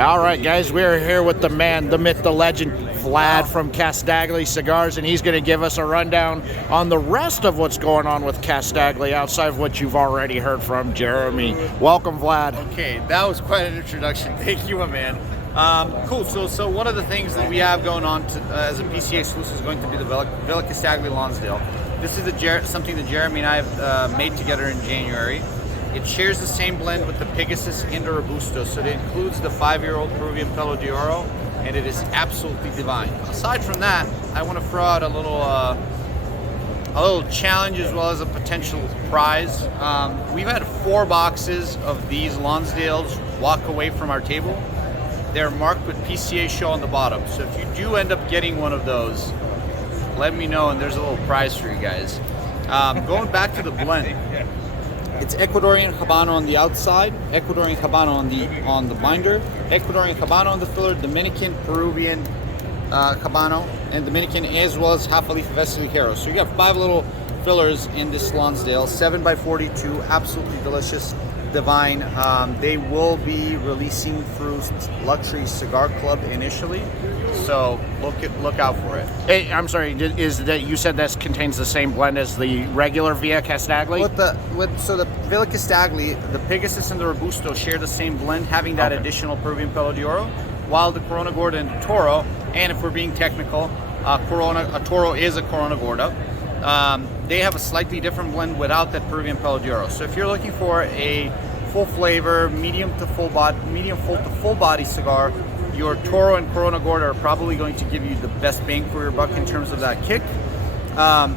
All right, guys, we are here with the man, the myth, the legend, Vlad from Casdagli Cigars, and he's going to give us a rundown on the rest of what's going on with Casdagli outside of what you've already heard from Jeremy. Welcome, Vlad. Okay, that was quite an introduction. Thank you, my man. Cool. So one of the things that we have going on as a PCA exclusive is going to be the Villa Casdagli Lonsdale. This is something that Jeremy and I have made together in January. It shares the same blend with the Pegasus Indo Robusto, so it includes the 5-year-old Peruvian Pelo de Oro, and it is absolutely divine. Aside from that, I want to throw out a little challenge as well as a potential prize. We've had 4 boxes of these Lonsdales walk away from our table. They're marked with PCA show on the bottom, so if you do end up getting one of those, let me know and there's a little prize for you guys. Going back to the blend, it's Ecuadorian Habano on the outside, Ecuadorian Habano on the binder, Ecuadorian Habano on the filler, Dominican, Peruvian Habano, and Dominican, as well as half a leaf of Esteli Ligero. So you got 5 little fillers in this Lonsdale, 7x42, absolutely delicious, divine. They will be releasing through Luxury Cigar Club initially, so look out for it. Hey, I'm sorry, is that you said this contains the same blend as the regular Villa Casdagli? So the Villa Casdagli, the Pegasus and the Robusto share the same blend, having that additional Peruvian Pelo de Oro, while the Corona Gorda and the Toro, and if we're being technical, a Toro is a Corona Gorda. They have a slightly different blend without that Peruvian Pelo de Oro. So if you're looking for a full flavor, medium full to full body cigar, your Toro and Corona Gorda are probably going to give you the best bang for your buck in terms of that kick.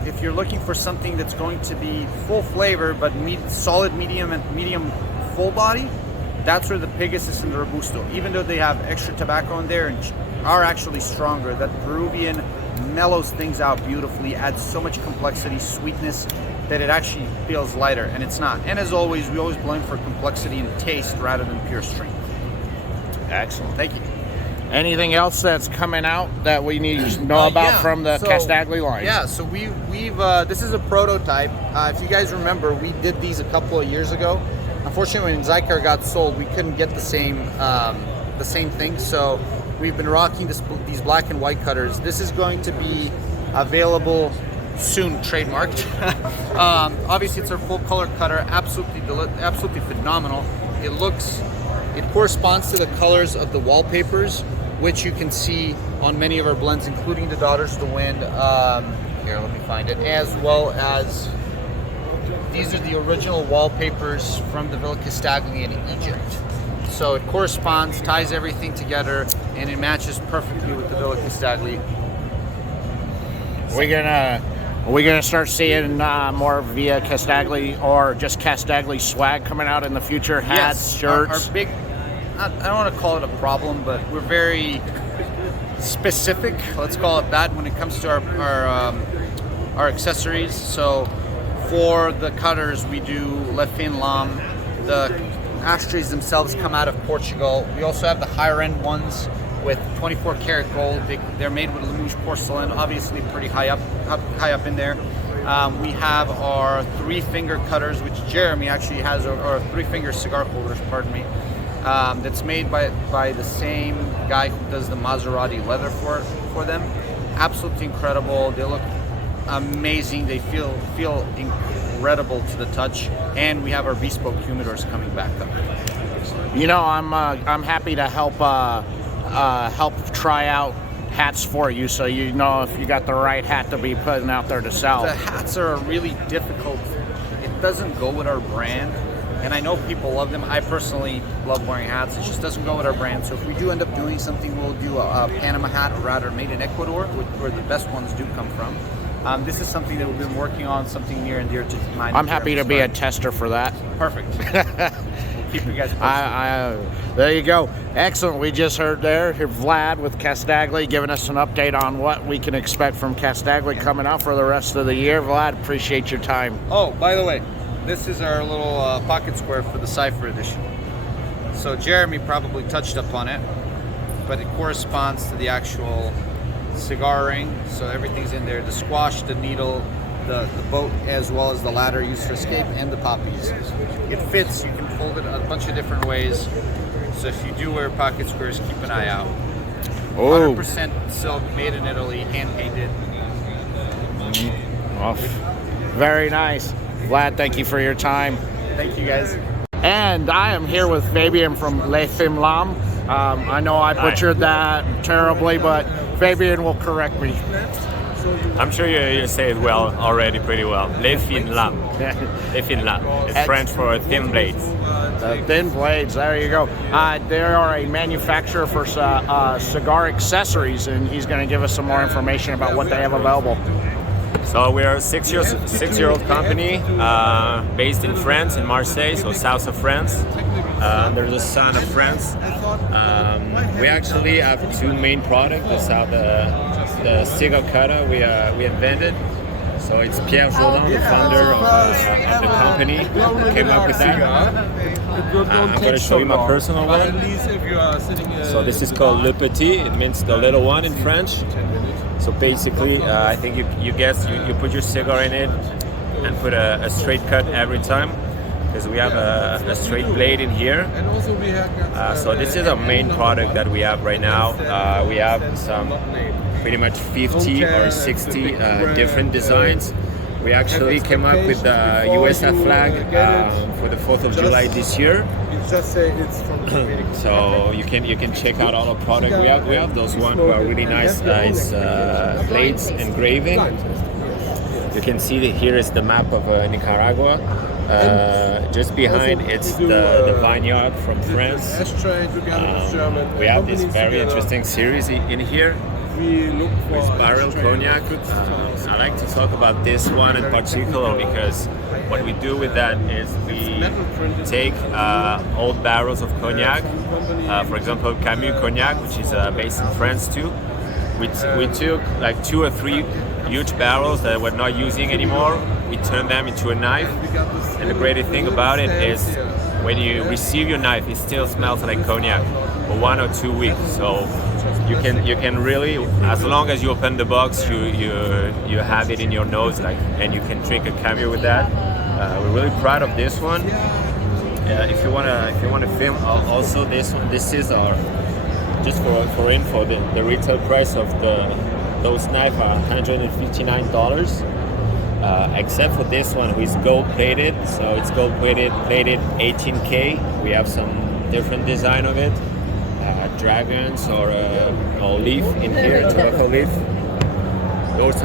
If you're looking for something that's going to be full flavor but solid medium and medium full body, that's where the Pegasus and the Robusto, even though they have extra tobacco in there and are actually stronger, that Peruvian mellows things out beautifully, adds so much complexity, sweetness, that it actually feels lighter, and it's not. And as always, we always blend for complexity and taste rather than pure strength. Excellent. Thank you. Anything else that's coming out that we need to know about from the Casdagli line? Yeah, so we've this is a prototype. If you guys remember, we did these a couple of years ago. Unfortunately, when Xhaxhi got sold, we couldn't get the same thing, so we've been rocking these black and white cutters. This is going to be available soon, trademarked. Obviously, it's our full color cutter, absolutely phenomenal. It corresponds to the colors of the wallpapers, which you can see on many of our blends, including the Daughters of the Wind. Here, let me find it. As well as these are the original wallpapers from the Villa Casdagli in Egypt. So it corresponds, ties everything together, and it matches perfectly with the Villa Casdagli. We're gonna start seeing more Villa Casdagli or just Casdagli swag coming out in the future. Hats, shirts. Our big, I don't want to call it a problem, but we're very specific. Let's call it that when it comes to our accessories. So for the cutters, we do Femmes Lum. The ashtrays themselves come out of Portugal. We also have the higher end ones with 24 karat gold. They're made with Limoges porcelain, obviously pretty high up in there. We have our 3-finger cutters, which Jeremy actually has, or 3-finger cigar holders, pardon me. That's made by the same guy who does the Maserati leather for them. Absolutely incredible. They look amazing. They feel incredible to the touch, and we have our bespoke humidors coming back up. You know, I'm happy to help try out hats for you, so you know if you got the right hat to be putting out there to sell. The hats are really difficult. It doesn't go with our brand, and I know people love them. I personally love wearing hats. It just doesn't go with our brand. So if we do end up doing something, we'll do a Panama hat, or rather made in Ecuador, where the best ones do come from. This is something that we've been working on, something near and dear to mine. I'm happy to be a tester for that. Perfect. We'll keep you guys posted. There you go. Excellent. We just heard there Vlad with Casdagli giving us an update on what we can expect from Casdagli coming out for the rest of the year. Vlad, appreciate your time. Oh, by the way, this is our little pocket square for the Cypher edition. So Jeremy probably touched upon it, but it corresponds to the actual cigar ring, so everything's in there: the squash, the needle, the boat, as well as the ladder used for escape, and the poppies. It fits. You can fold it a bunch of different ways. So if you do wear pocket squares, keep an eye out. Oh, 100% silk, made in Italy, hand painted. well, very nice. Vlad, thank you for your time. Thank you guys. And I am here with Fabian from Femmes Lum. I know I butchered that terribly, but Fabian will correct me. I'm sure you say it well already, pretty well. Les Femmes Lum. Les Femmes Lum. It's French for thin blades. The thin blades, there you go. They are a manufacturer for cigar accessories, and he's going to give us some more information about what they have available. So we are a six-year-old company based in France, in Marseille, so south of France, under the sun of France. We actually have two main products. The cigar cutter we invented. So it's Pierre Jourdan, the founder of the company, came up with that. I'm going to show you my personal one. So this is called Le Petit. It means the little one in French. So basically, I think you guess, you put your cigar in it and put a straight cut every time, because we have a straight blade in here. So this is our main product that we have right now. We have some pretty much 50 or 60 different designs. We actually came up with the USA flag for the 4th of July this year. So you can check out all our product. We have those ones who are really nice. It's blades engraving. You can see that here is the map of Nicaragua. Just behind it's the vineyard from France. We have this very interesting series in here with barrel cognac. I like to talk about this one in particular because what we do with that is we take old barrels of cognac, for example Camus cognac, which is based in France too. We took like 2 or 3 huge barrels that we're not using anymore. We turn them into a knife, and the great thing about it is when you receive your knife, it still smells like cognac for 1 or 2 weeks. So you can really, as long as you open the box, you have it in your nose, like, and you can drink a Camus with that. We're really proud of this one. If you wanna film also this one, this is our, just for info, the retail price of those knives are $159. Except for this one, which is gold plated. So it's gold plated 18K. We have some different design of it. Dragons or leaf in here, tobacco leaf. Those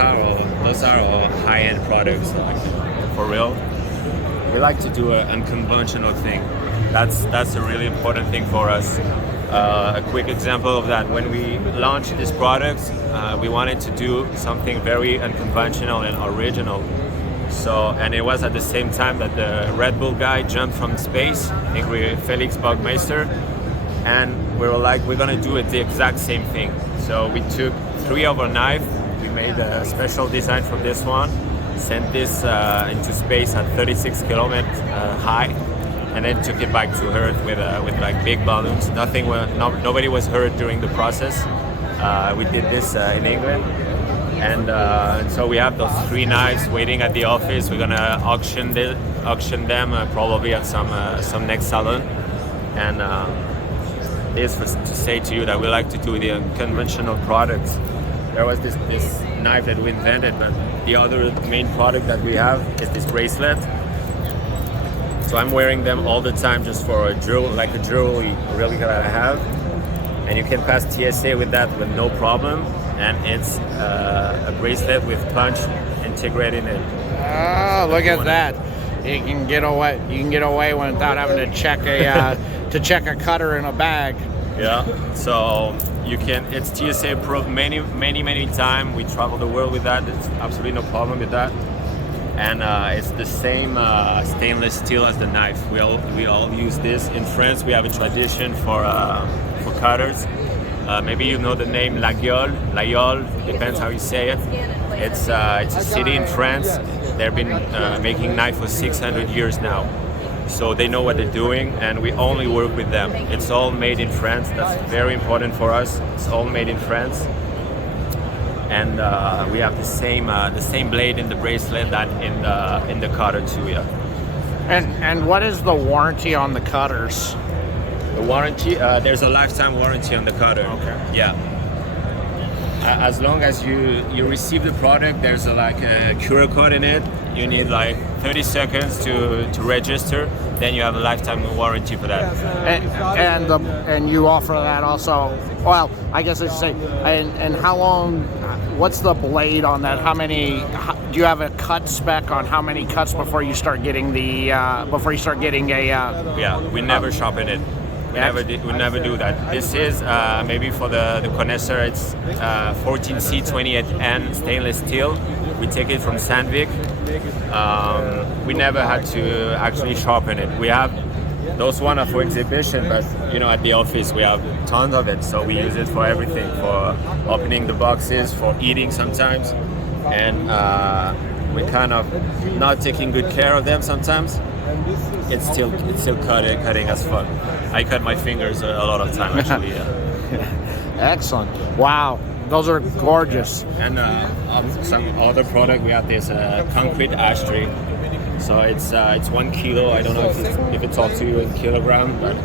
are all high-end products, for real. We like to do an unconventional thing. That's a really important thing for us. A quick example of that: when we launched this product, we wanted to do something very unconventional and original. So, and it was at the same time that the Red Bull guy jumped from space. I think we're Felix Bogmeister. And we were like, we're gonna do it the exact same thing. So we took 3 of our knives, we made a special design for this one, sent this into space at 36 kilometers high, and then took it back to Earth with like big balloons. Nobody was hurt during the process. We did this in England, and so we have those 3 knives waiting at the office. We're gonna auction them probably at some next salon, and. Is to say to you that we like to do the unconventional products. There was this knife that we invented, but the other main product that we have is this bracelet. So I'm wearing them all the time just for a jewelry really that I have, and you can pass TSA with that with no problem. And it's a bracelet with punch integrated in it. Oh, look at that! You can get away without having to check a cutter in a bag. Yeah, so you can. It's TSA approved many times. We travel the world with that. There's absolutely no problem with that. And it's the same stainless steel as the knife. We all use this. In France, we have a tradition for cutters. Maybe you know the name La Gueule, depends how you say it. It's a city in France. They've been making knife for 600 years now. So they know what they're doing, and we only work with them. It's all made in France. That's very important for us. It's all made in France, and we have the same blade in the bracelet that in the cutter too. Yeah. And what is the warranty on the cutters? The warranty, there's a lifetime warranty on the cutter. Okay. Yeah. As long as you receive the product, there's like a QR code in it. You need like 30 seconds to register. Then you have a lifetime warranty for that. And you offer that also. Well, I guess I should say. And how long? What's the blade on that? How many? Do you have a cut spec on how many cuts before you start getting the? Before you start getting a? Yeah, we never sharpen it. We never do that. This is maybe for the connoisseur. It's 14C 28N stainless steel. We take it from Sandvik. We never had to actually sharpen it. We have those one are for exhibition, but you know, at the office we have tons of it. So we use it for everything, for opening the boxes, for eating sometimes, and we're kind of not taking good care of them sometimes. It's still cutting as fun. I cut my fingers a lot of time actually. Yeah. Excellent. Wow, those are gorgeous. And some other product we have this concrete ashtray. So it's 1 kilo. I don't know if it talks to you in kilogram, but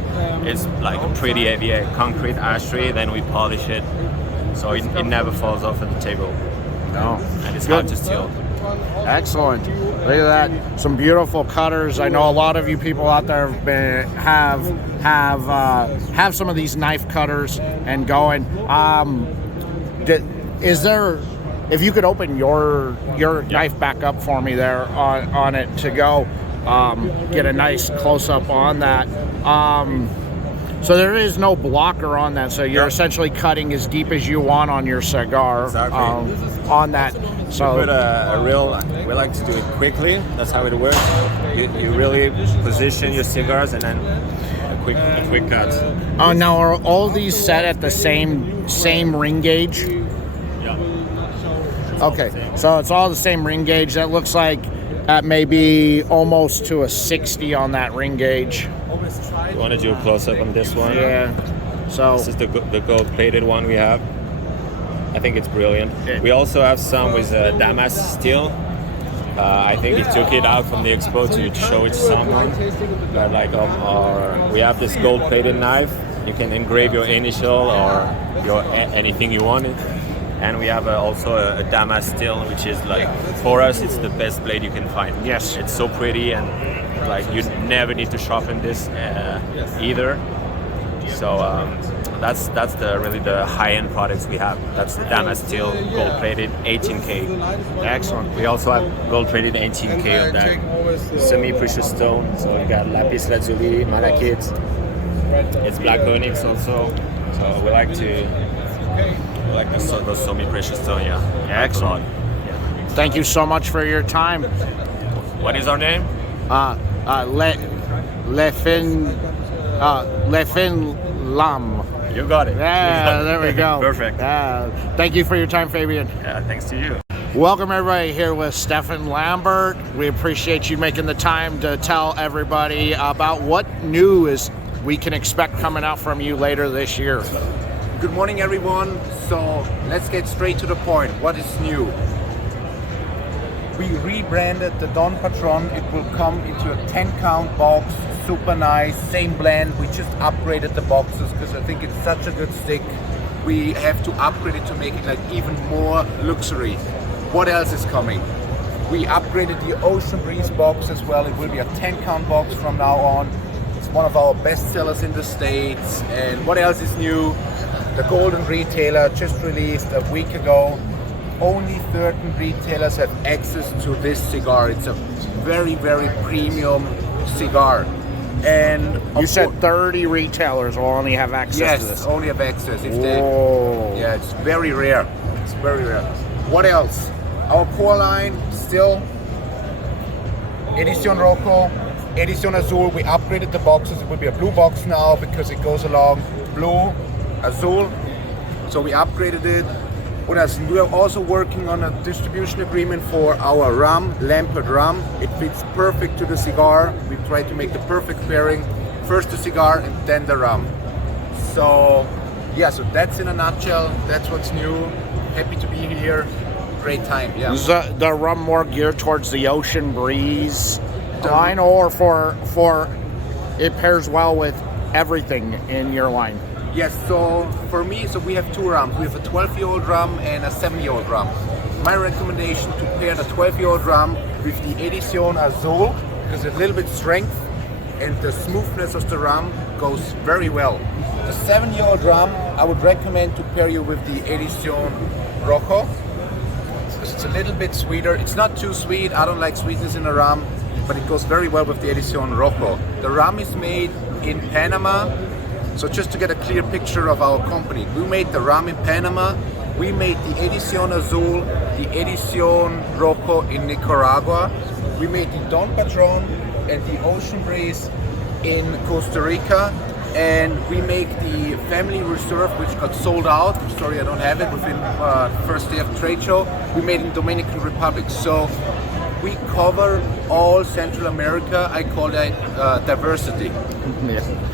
it's like a pretty heavy concrete ashtray. Then we polish it, so it never falls off at the table. No, and it's good. hard to steal. Excellent. Look at that. Some beautiful cutters. I know a lot of you people out there have some of these knife cutters and going. Is there? If you could open your knife back up for me there on it to go, get a nice close up on that. So there is no blocker on that. So you're essentially cutting as deep as you want on your cigar. Exactly. On that. So put a real. We like to do it quickly. That's how it works. You really position your cigars and then a quick cut. Oh, now are all these set at the same ring gauge? Yeah. Okay, so it's all the same ring gauge. That looks like at maybe almost to a 60 on that ring gauge. You want to do a close up on this one? Yeah. So this is the gold plated one we have. I think it's brilliant. We also have some with Damas steel. I think he took it out from the expo to show it to someone. But like we have this gold plated knife. You can engrave your initial or your anything you want. And we have also a Damas steel, which is like, for us, it's the best blade you can find. Yes. It's so pretty, and like you never need to sharpen this either. So that's really the high-end products we have. That's the Damas steel, gold-plated 18K. Excellent. We also have gold-plated 18K of that semi-precious stone. So we got lapis lazuli, malachite. It's black onyx also. So we like those semi-precious stone, yeah. Excellent. Yeah. Thank you so much for your time. What is our name? Femmes Lum. You got it. Yeah, there we go. Perfect. Thank you for your time, Fabian. Yeah, thanks to you. Welcome everybody here with Stefan Lambert. We appreciate you making the time to tell everybody about what new is we can expect coming out from you later this year. Good morning, everyone. So let's get straight to the point. What is new? We rebranded the Don Patron. It will come into a 10-count box, super nice, same blend. We just upgraded the boxes because I think it's such a good stick. We have to upgrade it to make it like even more luxury. What else is coming? We upgraded the Ocean Breeze box as well. It will be a 10-count box from now on. It's one of our best sellers in the States. And what else is new? The Golden Retailer just released a week ago. Only certain retailers have access to this cigar. It's a very, very premium cigar. And you said 30 retailers will only have access to this. Yes, only have access. Whoa. It's very rare. It's very rare. What else? Our core line still Edition Rocco, Edition Azul. We upgraded the boxes. It will be a blue box now because it goes along blue, Azul. So we upgraded it. What else? We are also working on a distribution agreement for our rum, Lampert rum. It fits perfect to the cigar. We try to make the perfect pairing. First the cigar and then the rum. So yeah, so that's in a nutshell. That's what's new. Happy to be here. Great time, yeah. Is the rum more geared towards the Ocean Breeze line, or for it pairs well with everything in your line. Yes, so for me, so we have two rums. We have a 12-year-old rum and a 7-year-old rum. My recommendation to pair the 12-year-old rum with the Edition Azul, because a little bit strength and the smoothness of the rum goes very well. The 7-year-old rum, I would recommend to pair you with the Edition Rojo, because it's a little bit sweeter. It's not too sweet. I don't like sweetness in a rum, but it goes very well with the Edition Rojo. The rum is made in Panama. So just to get a clear picture of our company, we made the rum in Panama, we made the Edition Azul, the Edition Rojo in Nicaragua, we made the Don Patron and the Ocean Breeze in Costa Rica, and we make the Family Reserve, which got sold out. I'm sorry I don't have it within the first day of trade show. We made in Dominican Republic. So we cover all Central America. I call that diversity.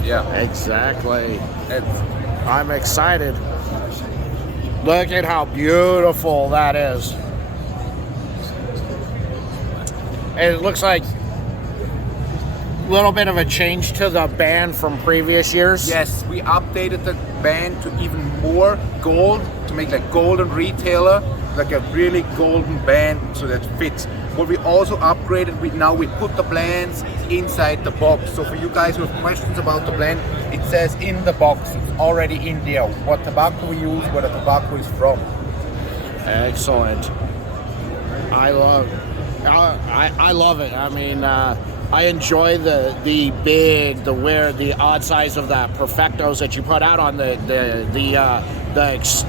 Yeah. Exactly. I'm excited. Look at how beautiful that is. And it looks like a little bit of a change to the band from previous years. Yes, we updated the band to even more gold, to make like golden retailer, like a really golden band, so that fits. What we also upgraded, we put the blends inside the box. So for you guys who have questions about the blend, it says in the box, it's already in there, what tobacco we use, where the tobacco is from. Excellent. I love it. I mean, I enjoy the odd size of the Perfectos that you put out on the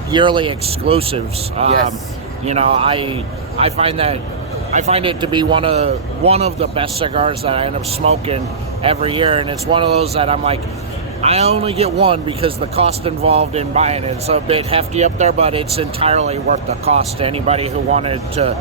yearly exclusives. Yes. You know, I find it to be one of the best cigars that I end up smoking every year, and it's one of those that I'm like, I only get one because the cost involved in buying it. It's a bit hefty up there, but it's entirely worth the cost to anybody who wanted to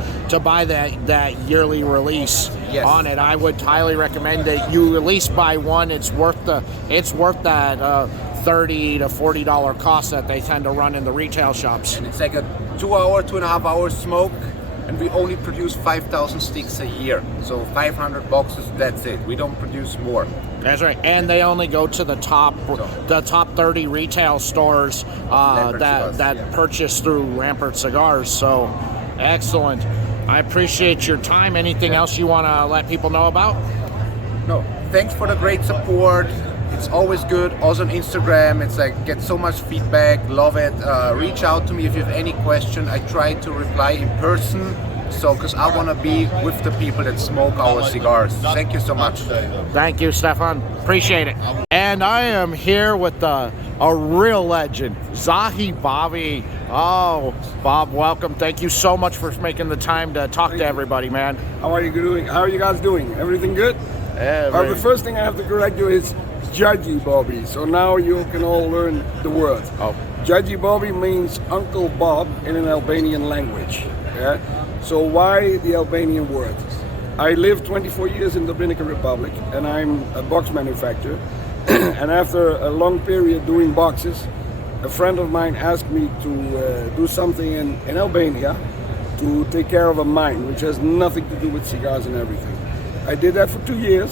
buy that yearly release. Yes. On it. I would highly recommend that you at least buy one. It's worth that $30 to $40 cost that they tend to run in the retail shops. And it's like a 2.5 hour smoke, and we only produce 5,000 sticks a year. So 500 boxes, that's it. We don't produce more. That's right, and they only go to the top 30 retail stores that purchase through Lampert Cigars. So, excellent. I appreciate your time. Anything else you want to let people know about? No, thanks for the great support. It's always good. Also on Instagram, it's like get so much feedback. Love it. Reach out to me if you have any question. I try to reply in person. So, because I want to be with the people that smoke our cigars. Thank you so much. Thank you, Stefan. Appreciate it. And I am here with a real legend, Zaki Bobby. Oh, Bob, welcome. Thank you so much for making the time to talk to everybody, man. How are you doing? How are you guys doing? Everything good? The first thing I have to correct you is Zaki Bobby. So now you can all learn the word. Oh. Zaki Bobby means Uncle Bob in an Albanian language. Yeah. So why the Albanian word? I lived 24 years in the Dominican Republic, and I'm a box manufacturer. And after a long period doing boxes, a friend of mine asked me to do something in Albania to take care of a mine, which has nothing to do with cigars and everything. I did that for 2 years,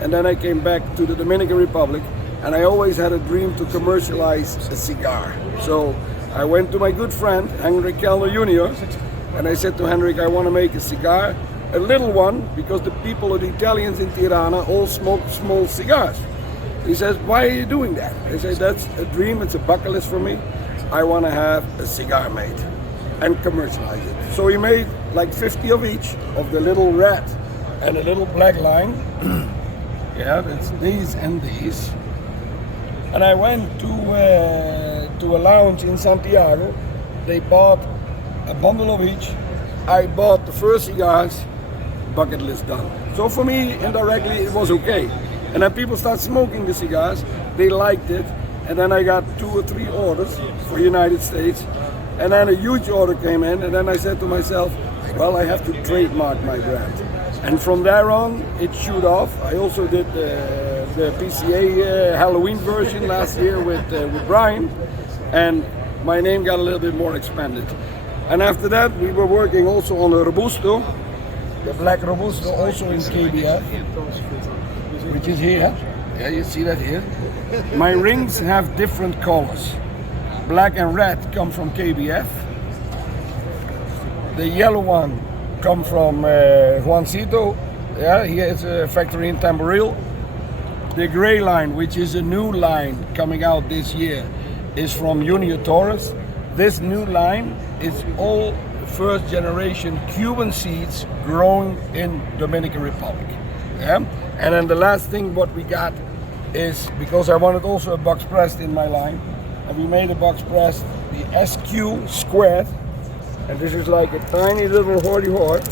and then I came back to the Dominican Republic, and I always had a dream to commercialize a cigar. So I went to my good friend, Henrik Kellner Jr., and I said to Henrik, I want to make a cigar, a little one, because the people, the Italians in Tirana, all smoke small cigars. He says, why are you doing that? I say, that's a dream, it's a bucket list for me. I want to have a cigar made and commercialize it. So he made like 50 of each, of the little red and a little black line. Yeah, that's these and these. And I went to a lounge in Santiago. They bought a bundle of each. I bought the first cigars, bucket list done. So for me, indirectly, it was okay. And then people start smoking the cigars, they liked it, and then I got 2 or 3 orders for United States, and then a huge order came in, and then I said to myself, well, I have to trademark my brand. And from there on, it shoot off. I also did the PCA Halloween version last year with Brian, and my name got a little bit more expanded. And after that, we were working also on the Robusto, the black Robusto, also in KBF, which is here. Yeah, you see that here? My rings have different colors. Black and red come from KBF. The yellow one come from Juancito. Yeah, he has a factory in Tamboril. The gray line, which is a new line coming out this year, is from Junior Torres. This new line is all first generation Cuban seeds grown in Dominican Republic. Yeah? And then the last thing what we got is, because I wanted also a box pressed in my line, and we made a box pressed, the SQ squared, and this is like a tiny little hoity hort.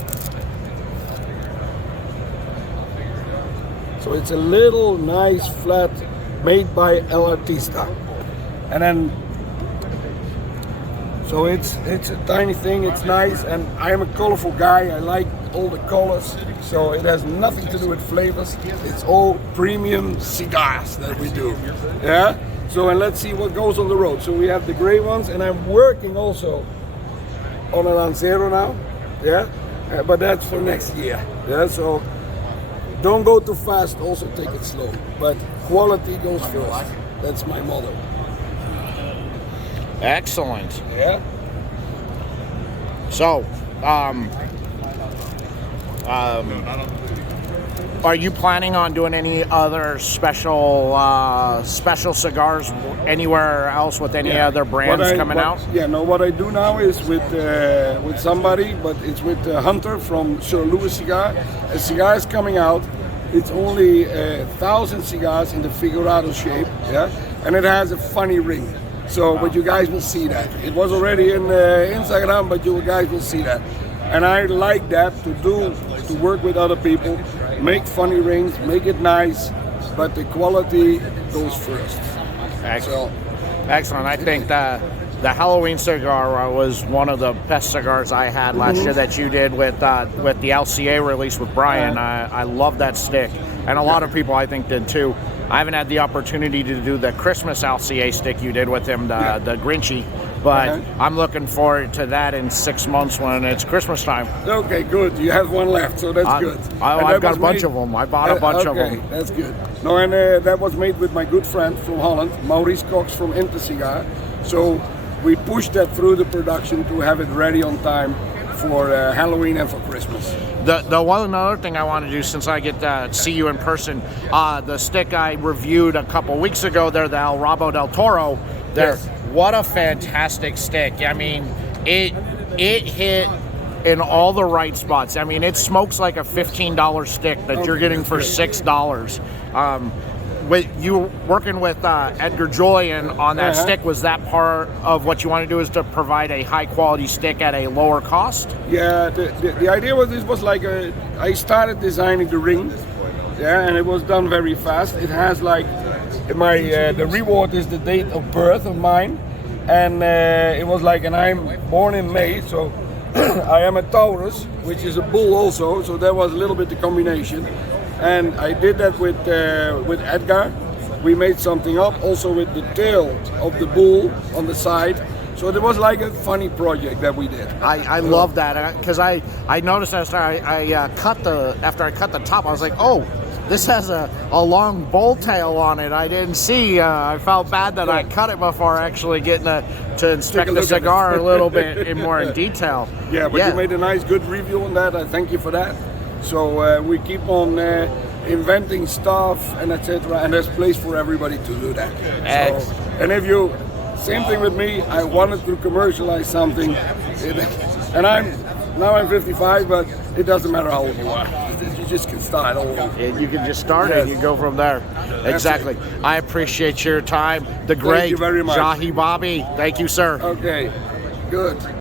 So it's a little nice flat made by El Artista. And then, so it's a tiny thing, it's nice, and I am a colorful guy, I like all the colors, so it has nothing to do with flavors, it's all premium cigars that we do, yeah? So, and let's see what goes on the road. So we have the gray ones, and I'm working also on a Lancero now, yeah? But that's for next year, yeah? So don't go too fast, also take it slow, but quality goes first, that's my motto. Excellent. Yeah. So, are you planning on doing any other special cigars anywhere else with any other brands coming out? Yeah, no. What I do now is with somebody, but it's with Hunter from Sir Louis Cigar. A cigar is coming out. It's only 1,000 cigars in the figurado shape, yeah, and it has a funny ring. So, but you guys will see that. It was already in Instagram, but you guys will see that. And I like that to work with other people, make funny rings, make it nice, but the quality goes first. Excellent. Excellent. I think the Halloween cigar was one of the best cigars I had last year that you did with the LCA release with Brian. I love that stick, and a lot of people I think did too. I haven't had the opportunity to do the Christmas LCA stick you did with him, the Grinchy, but I'm looking forward to that in 6 months when it's Christmas time. Okay, good. You have one left, so that's good. I've got a bunch of them. I bought a bunch of them. That's good. No, and that was made with my good friend from Holland, Maurice Cox from Intercigar. So we pushed that through the production to have it ready on time for Halloween and for Christmas. The one other thing I want to do, since I get to see you in person, the stick I reviewed a couple weeks ago there, the El Rabo del Toro, there, what a fantastic stick. I mean, it hit in all the right spots. I mean, it smokes like a $15 stick that you're getting for $6. With you working with Edgar Julian on that stick, was that part of what you want to do, is to provide a high quality stick at a lower cost? Yeah, the idea was, this was like I started designing the ring, yeah, and it was done very fast. It has like the reward is the date of birth of mine, and it was like, and I'm born in May, so I am a Taurus, which is a bull also, so that was a little bit the combination. And I did that with Edgar. We made something up also with the tail of the bull on the side. So it was like a funny project that we did. I love that, because I noticed after I cut the top, I was like, oh, this has a long bull tail on it. I didn't see. I felt bad that I cut it before actually getting to inspect the cigar a little bit more in detail. Yeah, but you made a nice, good review on that. I thank you for that. So we keep on inventing stuff and etc. And there's place for everybody to do that. So, and if you, same thing with me, I wanted to commercialize something, and I'm 55, but it doesn't matter how old you are. You just can start all over. You can just start and you go from there. Exactly. I appreciate your time. The great Thank you very much. Zaki Bobby. Thank you, sir. Okay, good.